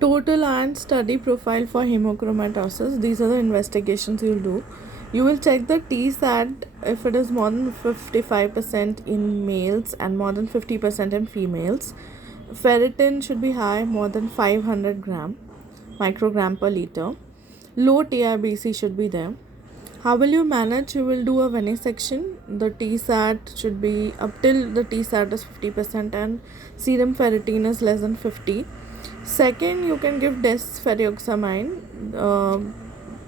Total and study profile for hemochromatosis. These are the investigations you'll do. You will check the TSAT if it is more than 55% in males and more than 50% in females. Ferritin should be high, more than 500 microgram per liter. Low TIBC should be there. How will you manage? You will do a venesection. The TSAT should be up till the TSAT is 50% and serum ferritin is less than 50. Second, you can give desferrioxamine.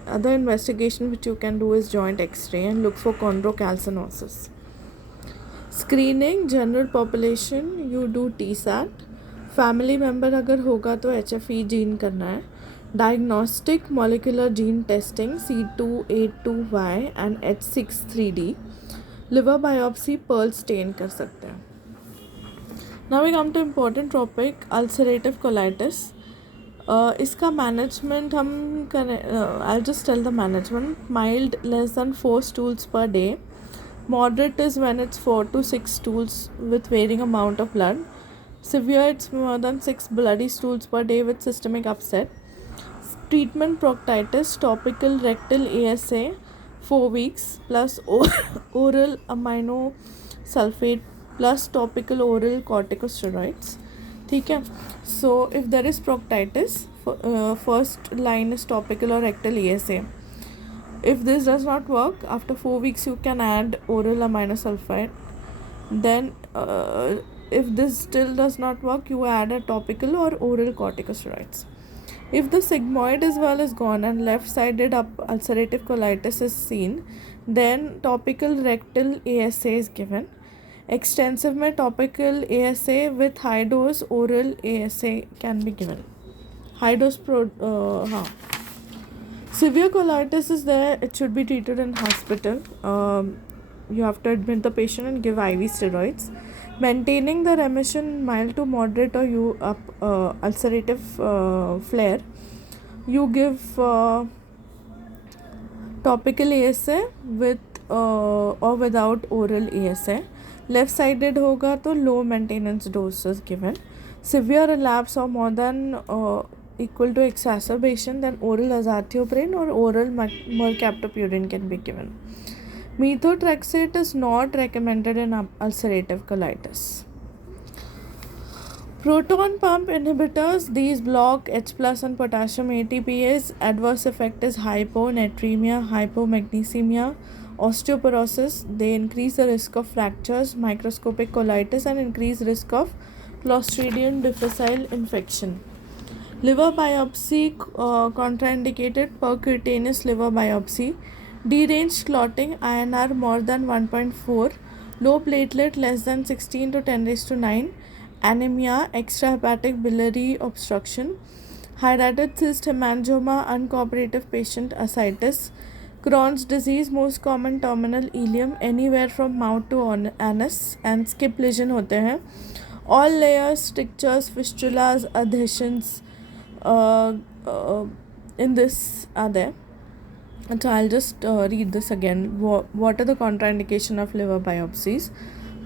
Other investigation which you can do is joint X-ray and look for chondrocalcinosis. Screening general population, you do TSAT. Family member अगर होगा तो HFE gene करना है. Diagnostic molecular gene testing C282Y and H63D. Liver biopsy Perls stain कर सकते हैं. Now we come to important topic ulcerative colitis. इसका management हम करें. I just tell the management. Mild less than 4 stools per day. Moderate is when it's 4 to 6 stools with varying amount of blood. Severe, it's more than 6 bloody stools per day with systemic upset. Treatment proctitis, topical rectal ASA 4 weeks plus oral amino sulfate plus topical oral corticosteroids. ठीक है. So if there is proctitis, first line is topical or rectal ASA. If this does not work, after 4 weeks you can add oral amino sulfate. Then if this still does not work, you add a topical or oral corticosteroids. If the sigmoid as well is gone and left-sided ulcerative colitis is seen, then topical rectal ASA is given. Extensive में topical ASA with high dose oral ASA can be given. High dose Severe colitis is there. It should be treated in hospital. You have to admit the patient and give IV steroids. Maintaining the remission mild to moderate or ulcerative flare, you give topical ASA with or without oral ASA. Left-sided होगा तो low maintenance doses given. Severe relapse or more than equal to exacerbation, then oral azathioprine or oral mercaptopurine can be given. Methotrexate is not recommended in ulcerative colitis. Proton pump inhibitors, these block H plus and potassium ATPase. Adverse effect is hyponatremia, hypomagnesemia, osteoporosis. They increase the risk of fractures, microscopic colitis, and increase risk of Clostridium difficile infection. Liver biopsy contraindicated. Percutaneous liver biopsy. Deranged clotting, INR more than 1.4, low platelet less than 16 to 10 raised to 9, anemia, extrahepatic biliary obstruction, hydatid cyst hemangioma, uncooperative patient ascites, Crohn's disease, most common terminal ileum, anywhere from mouth to anus, and skip lesion होते हैं. All layers, strictures, fistulas, adhesions in this are there. So I'll just read this again. What are the contraindication of liver biopsies?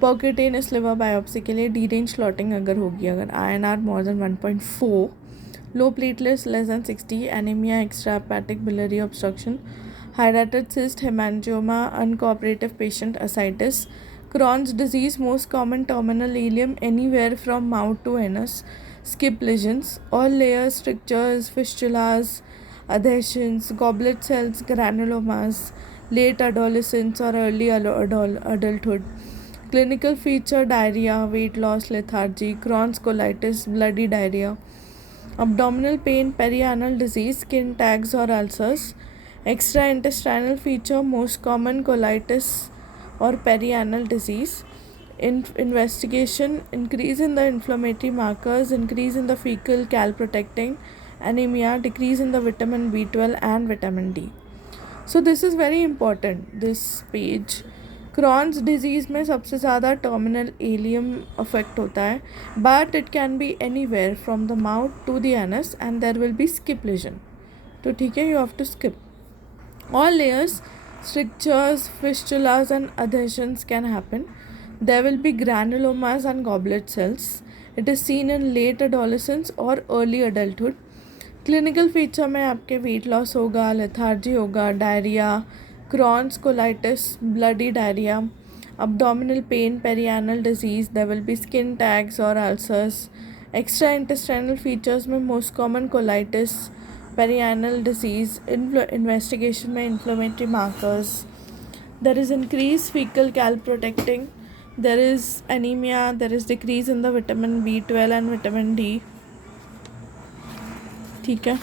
Percutaneous liver biopsy के लिए deranged clotting अगर होगी, अगर INR more than 1.4, low platelets less than 60, anemia, extrahepatic biliary obstruction, hydatid cyst hemangioma, uncooperative patient ascites, Crohn's disease, most common terminal ileum, anywhere from mouth to anus, skip lesions, all layers, strictures, fistulas, adhesions, goblet cells, granulomas, late adolescence or early adulthood. Clinical feature: diarrhea, weight loss, lethargy, Crohn's colitis, bloody diarrhea. Abdominal pain, perianal disease, skin tags or ulcers. Extraintestinal feature: most common colitis or perianal disease. Investigation: increase in the inflammatory markers, increase in the fecal calprotectin, anemia, decrease in the vitamin B12 and vitamin D. So this is very important, this page. Crohn's disease में सबसे ज़्यादा terminal ileum affect होता है, but it can be anywhere from the mouth to the anus and there will be skip lesion. तो ठीक है, you have to skip. All layers, strictures, fistulas and adhesions can happen. There will be granulomas and goblet cells. It is seen in late adolescence or early adulthood. Clinical feature में आपके weight loss होगा, lethargy होगा, diarrhoea, Crohn's colitis, bloody diarrhoea, abdominal pain, perianal disease, there will be skin tags or ulcers. Extra intestinal features में most common colitis, perianal disease, investigation में inflammatory markers. There is increased fecal calprotectin, there is anemia, there is decrease in the vitamin B12 and vitamin D. ठीक है.